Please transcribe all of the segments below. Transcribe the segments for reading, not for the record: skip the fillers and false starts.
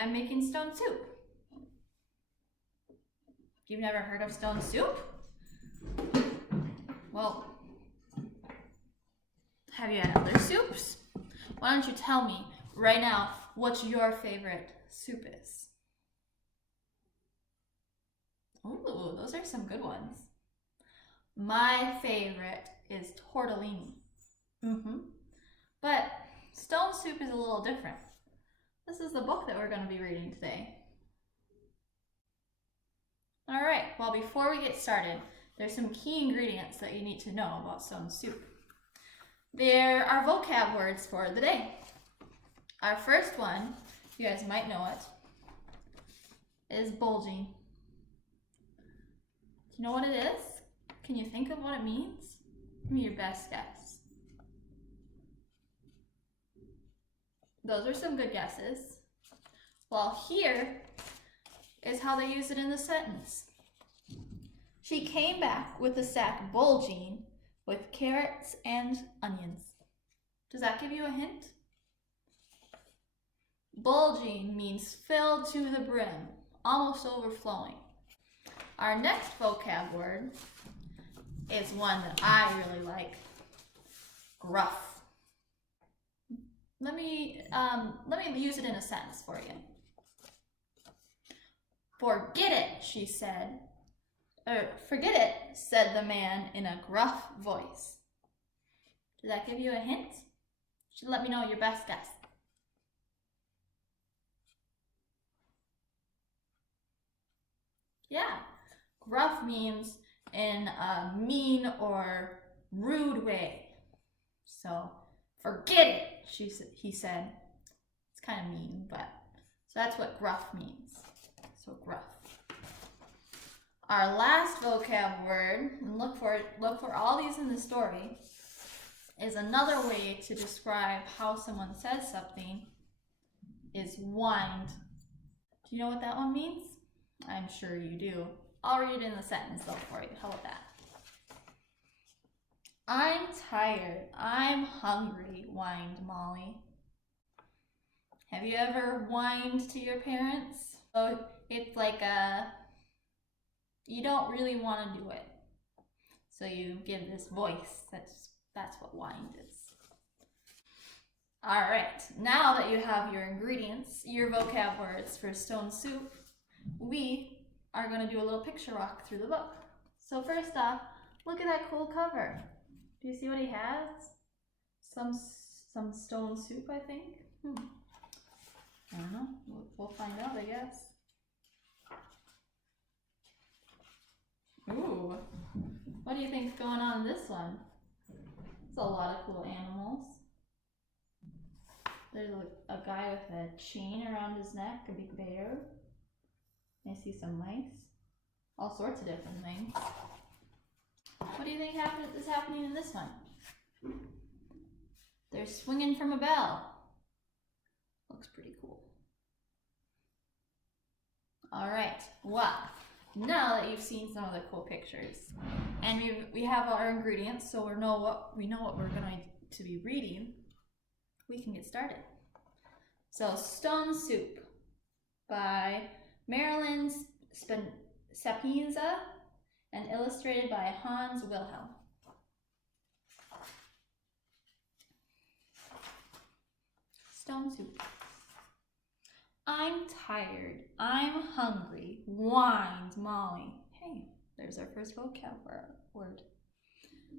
I'm making stone soup. You've never heard of stone soup? Well, have you had other soups? Why don't you tell me right now what your favorite soup is? Ooh, those are some good ones. My favorite is tortellini. But stone soup is a little different. This is the book that we're going to be reading today. All right, well, before we get started, there's some key ingredients that you need to know about stone soup. There are vocab words for the day. Our first one, you guys might know it, is bulging. Do you know what it is? Can you think of what it means? Give me your best guess. Those are some good guesses. Well, here is how they use it in the sentence. She came back with a sack bulging with carrots and onions. Does that give you a hint? Bulging means filled to the brim, almost overflowing. Our next vocab word is one that I really like, gruff. Let me use it in a sentence for you. Forget it, she said. Forget it, said the man in a gruff voice. Did that give you a hint? You should let me know your best guess. Yeah, gruff means in a mean or rude way. So, forget it, he said. It's kind of mean, but so that's what gruff means. So gruff. Our last vocab word, and look for all these in the story, is another way to describe how someone says something is wind. Do you know what that one means? I'm sure you do. I'll read it in the sentence though for you. How about that? I'm tired. I'm hungry, whined Molly. Have you ever whined to your parents? Oh, it's like you don't really want to do it. So you give this voice. That's what whined is. All right, now that you have your ingredients, your vocab words for stone soup, we are going to do a little picture walk through the book. So first off, look at that cool cover. Do you see what he has? Some stone soup, I think. I don't know. We'll find out, I guess. Ooh, what do you think's going on in this one? It's a lot of cool animals. There's a guy with a chain around his neck, a big bear. I see some mice. All sorts of different things. What do you think is happening in this one? They're swinging from a bell. Looks pretty cool. All right, well, now that you've seen some of the cool pictures, and we have our ingredients, so we know what we're going to be reading, we can get started. So, Stone Soup by Marilyn Sapienza and illustrated by Hans Wilhelm. Stone Soup. I'm tired. I'm hungry, whined Molly. Hey, there's our first vocab word.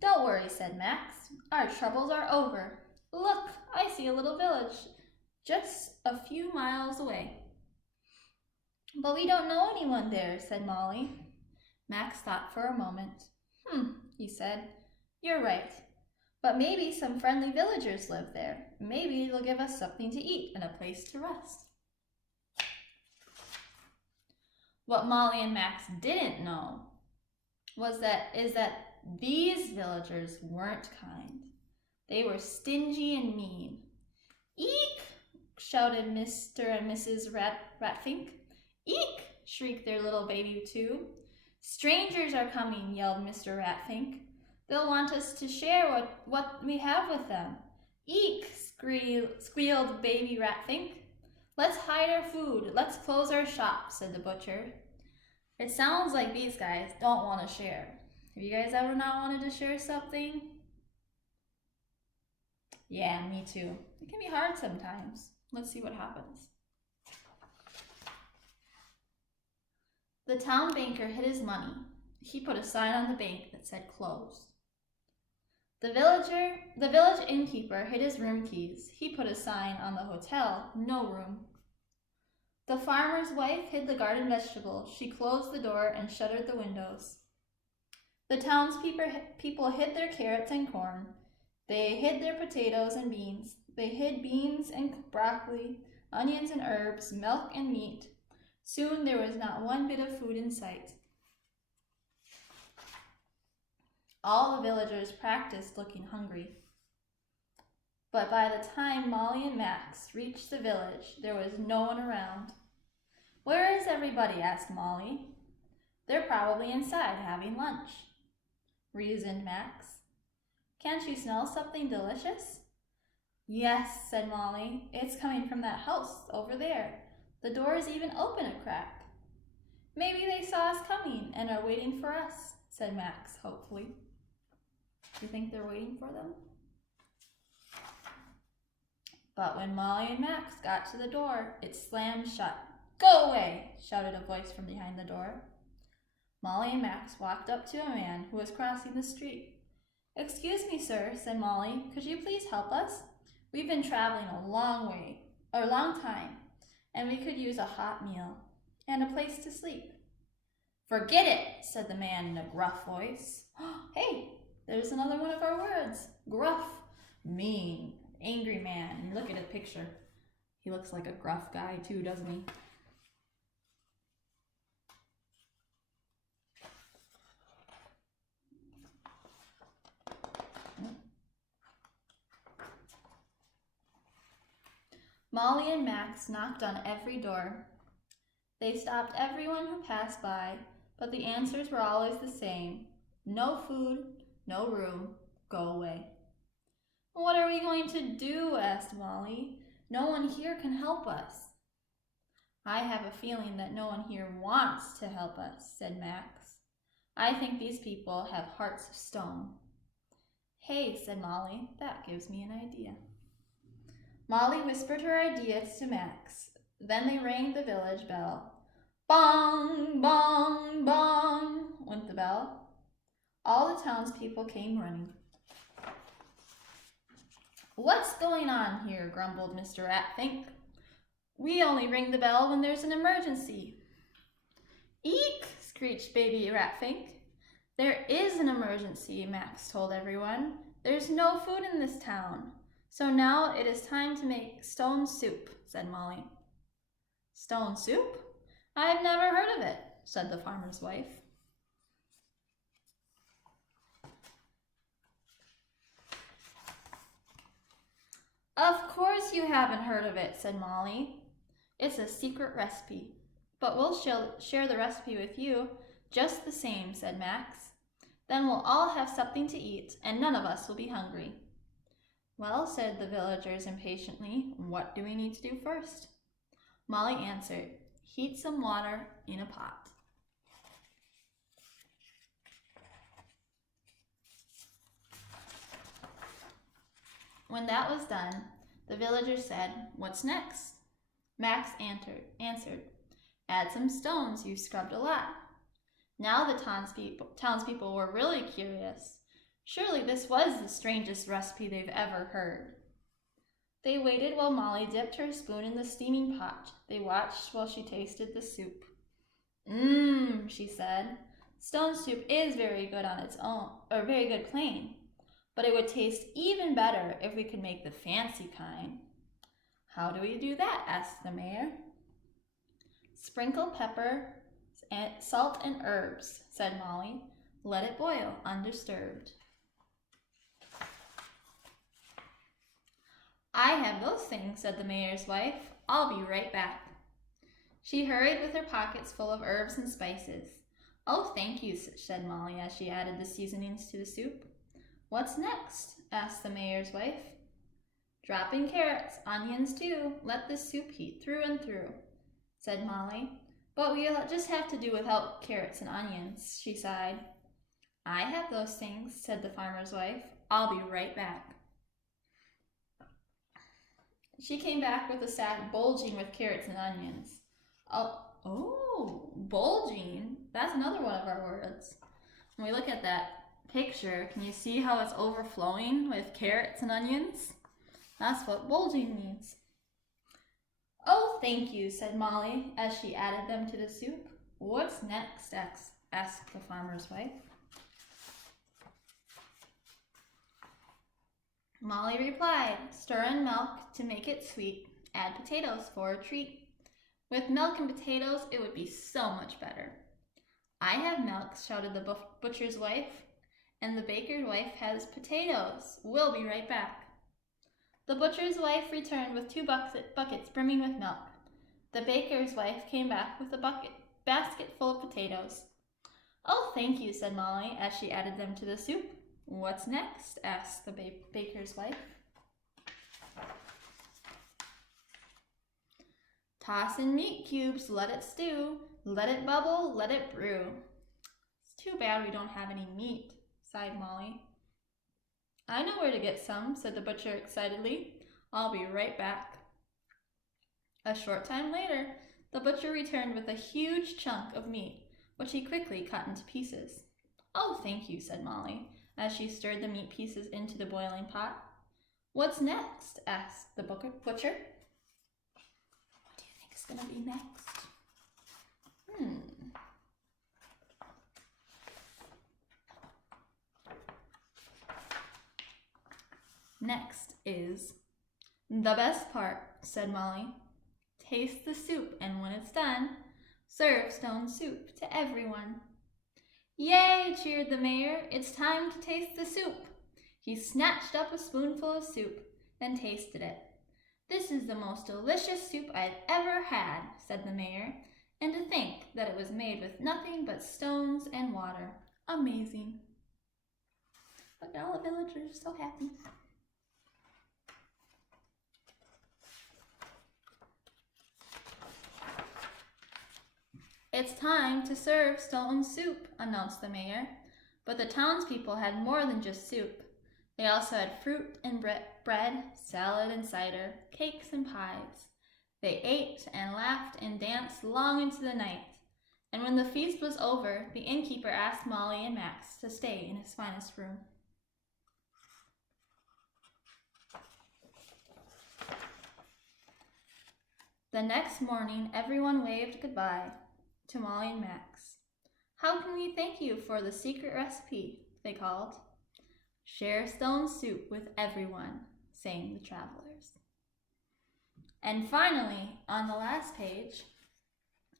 Don't worry, said Max. Our troubles are over. Look, I see a little village just a few miles away. But we don't know anyone there, said Molly. Max thought for a moment. He said. You're right. But maybe some friendly villagers live there. Maybe they'll give us something to eat and a place to rest. What Molly and Max didn't know is that these villagers weren't kind. They were stingy and mean. Eek! Shouted Mr. and Mrs. Ratfink. Eek! Shrieked their little baby too. Strangers are coming, yelled Mr. Ratfink. They'll want us to share what we have with them. Eek! Squealed baby Ratfink. Let's hide our food. Let's close our shop, said the butcher. It sounds like these guys don't want to share. Have you guys ever not wanted to share something? Yeah, me too. It can be hard sometimes. Let's see what happens. The town banker hid his money. He put a sign on the bank that said closed. The village innkeeper hid his room keys. He put a sign on the hotel, no room. The farmer's wife hid the garden vegetables. She closed the door and shuttered the windows. The townspeople hid their carrots and corn. They hid their potatoes and beans. They hid beans and broccoli, onions and herbs, milk and meat. Soon there was not one bit of food in sight. All the villagers practiced looking hungry. But by the time Molly and Max reached the village, there was no one around. Where is everybody? Asked Molly. They're probably inside having lunch, reasoned Max. Can't you smell something delicious? Yes, said Molly. It's coming from that house over there. The door is even open a crack. Maybe they saw us coming and are waiting for us, said Max hopefully. Do you think they're waiting for them? But when Molly and Max got to the door, it slammed shut. Go away, shouted a voice from behind the door. Molly and Max walked up to a man who was crossing the street. Excuse me, sir, said Molly. Could you please help us? We've been traveling a long time, and we could use a hot meal and a place to sleep. Forget it, said the man in a gruff voice. Hey, there's another one of our words. Gruff, mean, angry man. And look at the picture. He looks like a gruff guy too, doesn't he? Molly and Max knocked on every door. They stopped everyone who passed by, but the answers were always the same. No food, no room, go away. What are we going to do? Asked Molly. No one here can help us. I have a feeling that no one here wants to help us, said Max. I think these people have hearts of stone. Hey, said Molly, that gives me an idea. Molly whispered her ideas to Max. Then they rang the village bell. Bong, bong, bong, went the bell. All the townspeople came running. What's going on here? Grumbled Mr. Ratfink. We only ring the bell when there's an emergency. Eek! Screeched baby Ratfink. There is an emergency, Max told everyone. There's no food in this town. So now it is time to make stone soup, said Molly. Stone soup? I've never heard of it, said the farmer's wife. Of course you haven't heard of it, said Molly. It's a secret recipe, but we'll share the recipe with you just the same, said Max. Then we'll all have something to eat, and none of us will be hungry. Well, said the villagers impatiently, what do we need to do first? Molly answered, heat some water in a pot. When that was done, the villagers said, what's next? Max answered, add some stones, you scrubbed a lot. Now the townspeople were really curious. Surely this was the strangest recipe they've ever heard. They waited while Molly dipped her spoon in the steaming pot. They watched while she tasted the soup. Mmm, she said. Stone soup is very good on its own, or very good plain, but it would taste even better if we could make the fancy kind. How do we do that? Asked the mayor. Sprinkle pepper, salt, and herbs, said Molly. Let it boil undisturbed. I have those things, said the mayor's wife. I'll be right back. She hurried with her pockets full of herbs and spices. Oh, thank you, said Molly as she added the seasonings to the soup. What's next? Asked the mayor's wife. Drop in carrots, onions too. Let this soup heat through and through, said Molly. But we'll just have to do without carrots and onions, she sighed. I have those things, said the farmer's wife. I'll be right back. She came back with a sack bulging with carrots and onions. Oh, bulging. That's another one of our words. When we look at that picture, can you see how it's overflowing with carrots and onions? That's what bulging means. Oh, thank you, said Molly as she added them to the soup. What's next? Asked the farmer's wife. Molly replied, stir in milk to make it sweet. Add potatoes for a treat. With milk and potatoes, it would be so much better. I have milk, shouted the butcher's wife, and the baker's wife has potatoes. We'll be right back. The butcher's wife returned with 2 buckets brimming with milk. The baker's wife came back with a basket full of potatoes. Oh, thank you, said Molly as she added them to the soup. What's next? Asked the baker's wife. Toss in meat cubes, let it stew, let it bubble, let it brew. It's too bad we don't have any meat, sighed Molly. I know where to get some, said the butcher excitedly. I'll be right back. A short time later, the butcher returned with a huge chunk of meat, which he quickly cut into pieces. Oh, thank you, said Molly, as she stirred the meat pieces into the boiling pot. What's next? Asked the butcher. What do you think is going to be next? Next is the best part, said Molly. Taste the soup, and when it's done, serve stone soup to everyone. Yay, cheered the mayor. It's time to taste the soup. He snatched up a spoonful of soup and tasted it. This is the most delicious soup I've ever had, said the mayor, and to think that it was made with nothing but stones and water. Amazing. Look at all the villagers, so happy. It's time to serve stone soup, announced the mayor. But the townspeople had more than just soup. They also had fruit and bread, salad and cider, cakes and pies. They ate and laughed and danced long into the night. And when the feast was over, the innkeeper asked Molly and Max to stay in his finest room. The next morning, everyone waved goodbye to Molly and Max. How can we thank you for the secret recipe? They called. Share stone soup with everyone, sang the travelers. And finally, on the last page,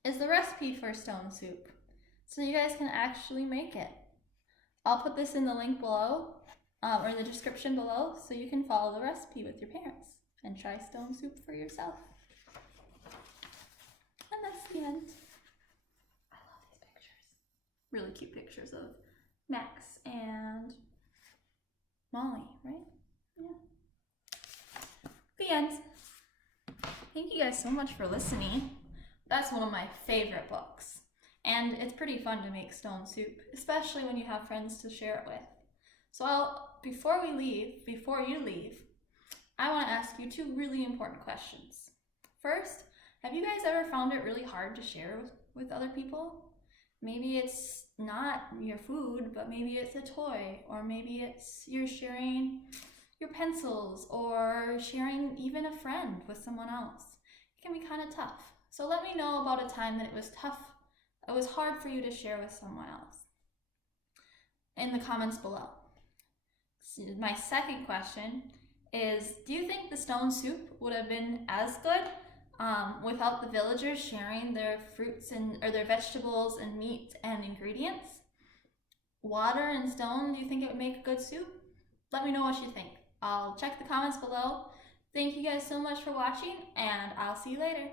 is the recipe for stone soup, so you guys can actually make it. I'll put this in the link below, or in the description below, so you can follow the recipe with your parents and try stone soup for yourself. And that's the end. I love these pictures. Really cute pictures of Max and Molly, right? Yeah. The end. Thank you guys so much for listening. That's one of my favorite books. And it's pretty fun to make stone soup, especially when you have friends to share it with. So before you leave, I want to ask you 2 really important questions. First, have you guys ever found it really hard to share with other people? Maybe it's not your food, but maybe it's a toy, or maybe it's you're sharing your pencils, or sharing even a friend with someone else. It can be kind of tough. So let me know about a time that it was tough, it was hard for you to share with someone else in the comments below. My second question is, do you think the stone soup would have been as good without the villagers sharing their fruits or their vegetables and meat and ingredients? Water and stone, do you think it would make a good soup? Let me know what you think. I'll check the comments below. Thank you guys so much for watching, and I'll see you later.